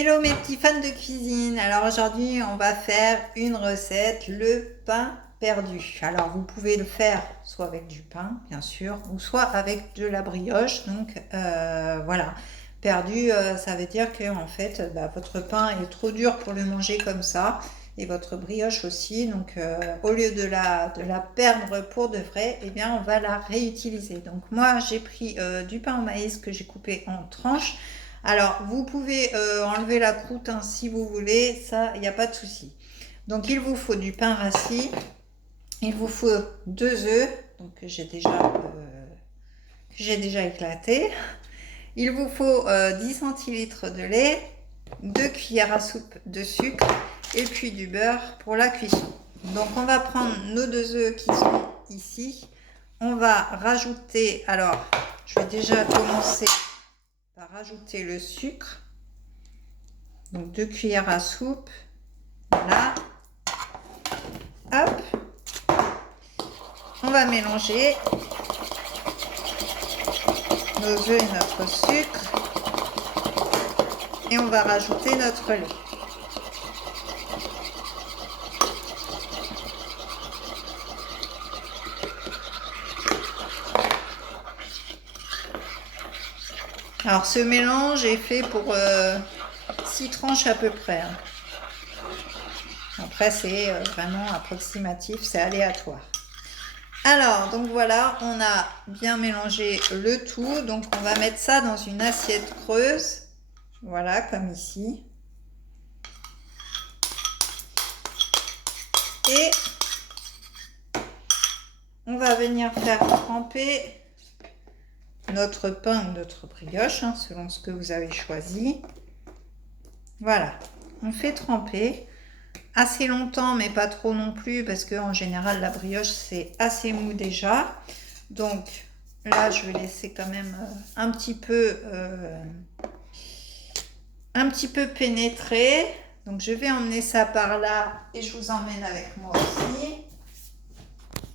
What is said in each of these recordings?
Hello mes petits fans de cuisine. Alors aujourd'hui on va faire une recette, le pain perdu. Alors vous pouvez le faire soit avec du pain bien sûr ou soit avec de la brioche. Donc voilà, perdu ça veut dire que en fait votre pain est trop dur pour le manger comme ça et votre brioche aussi. Donc au lieu de la perdre pour de vrai, eh bien on va la réutiliser. Donc moi j'ai pris du pain au maïs que j'ai coupé en tranches. Alors, vous pouvez enlever la croûte hein, si vous voulez, ça, il n'y a pas de souci. Donc, il vous faut du pain rassis, il vous faut 2 œufs, donc que j'ai déjà éclaté. Il vous faut 10 centilitres de lait, 2 cuillères à soupe de sucre et puis du beurre pour la cuisson. Donc, on va prendre nos 2 œufs qui sont ici. On va rajouter, alors, je vais déjà commencer par rajouter le sucre. Donc 2 cuillères à soupe, voilà, hop, on va mélanger nos œufs et notre sucre et on va rajouter notre lait. Alors ce mélange est fait pour 6 tranches à peu près. Hein. Après c'est vraiment approximatif, c'est aléatoire. Alors, donc voilà, on a bien mélangé le tout. Donc, on va mettre ça dans une assiette creuse. Voilà, comme ici. Et on va venir faire tremper notre pain ou notre brioche, hein, selon ce que vous avez choisi. Voilà, on fait tremper assez longtemps, mais pas trop non plus, parce qu'en général, la brioche, c'est assez mou déjà. Donc là, je vais laisser quand même un petit peu pénétrer. Donc je vais emmener ça par là et je vous emmène avec moi aussi.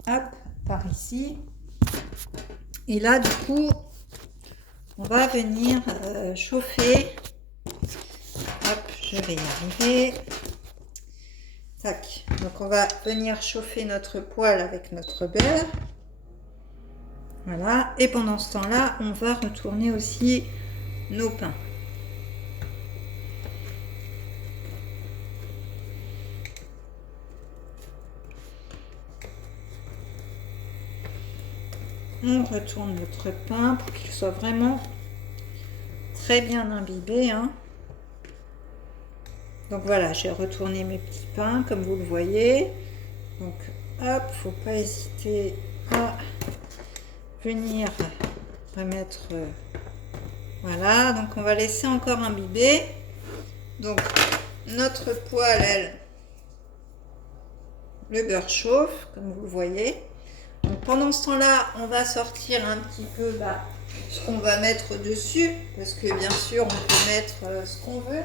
Hop, par ici. Et là, du coup, on va venir chauffer. Hop, je vais y arriver. Tac. Donc on va venir chauffer notre poêle avec notre beurre. Voilà. Et pendant ce temps-là, on va retourner aussi nos pains. On retourne notre pain pour qu'il soit vraiment très bien imbibé. Hein. Donc voilà, j'ai retourné mes petits pains comme vous le voyez. Donc hop, faut pas hésiter à venir remettre. Voilà, donc on va laisser encore imbiber. Donc notre poêle, le beurre chauffe, comme vous le voyez. Donc pendant ce temps-là, on va sortir un petit peu ce qu'on va mettre dessus, parce que bien sûr, on peut mettre ce qu'on veut.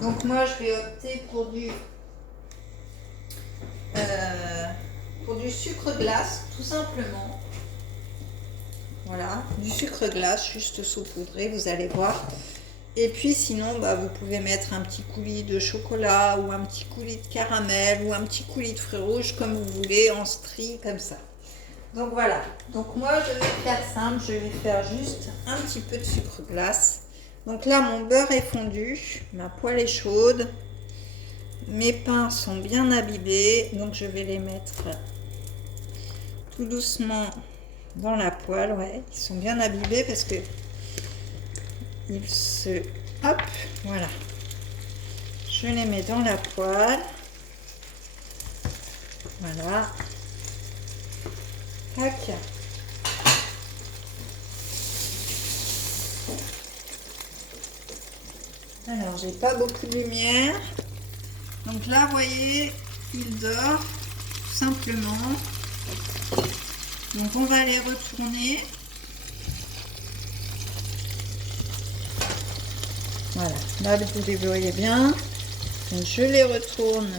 Donc moi, je vais opter pour du sucre glace, tout simplement. Voilà, du sucre glace, juste saupoudré, vous allez voir. Et puis sinon, vous pouvez mettre un petit coulis de chocolat ou un petit coulis de caramel ou un petit coulis de fruits rouges, comme vous voulez, en strie, comme ça. Donc voilà, donc moi je vais faire simple, je vais faire juste un petit peu de sucre glace. Donc là mon beurre est fondu, ma poêle est chaude, mes pains sont bien imbibés, donc je vais les mettre tout doucement dans la poêle. Ouais, ils sont bien imbibés parce que ils se... Hop, voilà. Je les mets dans la poêle. Voilà. Tac. Alors, j'ai pas beaucoup de lumière. Donc là, vous voyez, il dort tout simplement. Donc on va les retourner. Voilà, là vous les voyez bien. Donc je les retourne.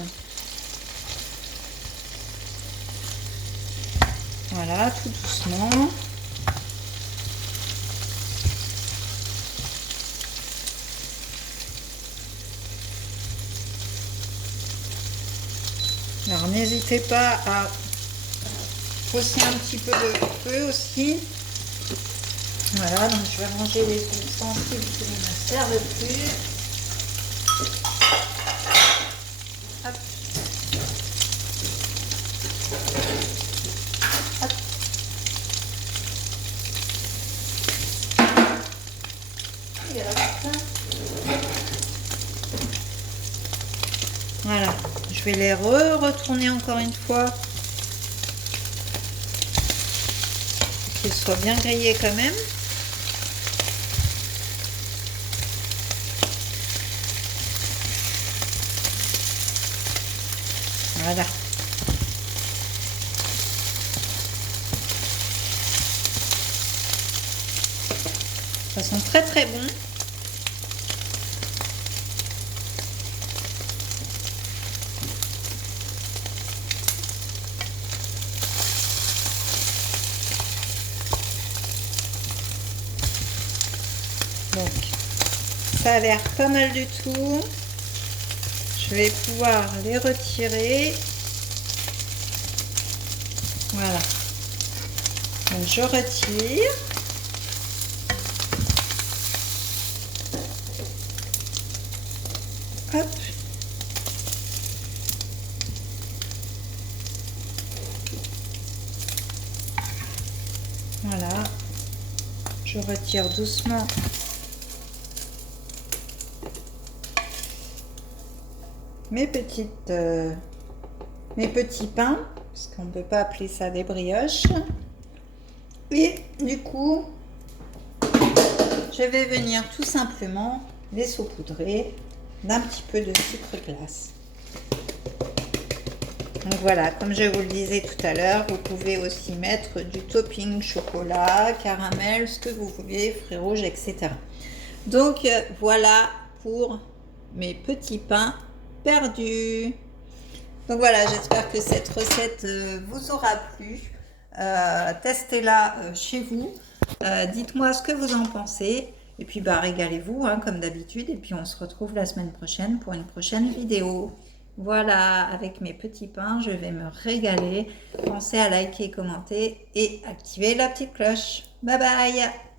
Voilà, tout doucement. Alors n'hésitez pas à hausser un petit peu de feu aussi. Voilà, donc je vais ranger les ustensiles qui ne me servent plus. Hop. Hop. Et hop. Voilà, je vais les retourner encore une fois. Qu'ils soient bien grillés quand même. Voilà. Ça sent très très bon. Donc, ça a l'air pas mal du tout. Je vais pouvoir les retirer. Voilà. Donc, je retire. Hop. Voilà. Je retire doucement mes petits pains, parce qu'on ne peut pas appeler ça des brioches. Et du coup, je vais venir tout simplement les saupoudrer d'un petit peu de sucre glace. Donc voilà, comme je vous le disais tout à l'heure, vous pouvez aussi mettre du topping chocolat, caramel, ce que vous voulez, fruits rouges, etc. Donc voilà pour mes petits pains perdus. Donc voilà, j'espère que cette recette vous aura plu. Testez-la chez vous. Dites-moi ce que vous en pensez. Et puis régalez-vous hein, comme d'habitude. Et puis on se retrouve la semaine prochaine pour une prochaine vidéo. Voilà, avec mes petits pains, je vais me régaler. Pensez à liker, commenter et activer la petite cloche. Bye bye!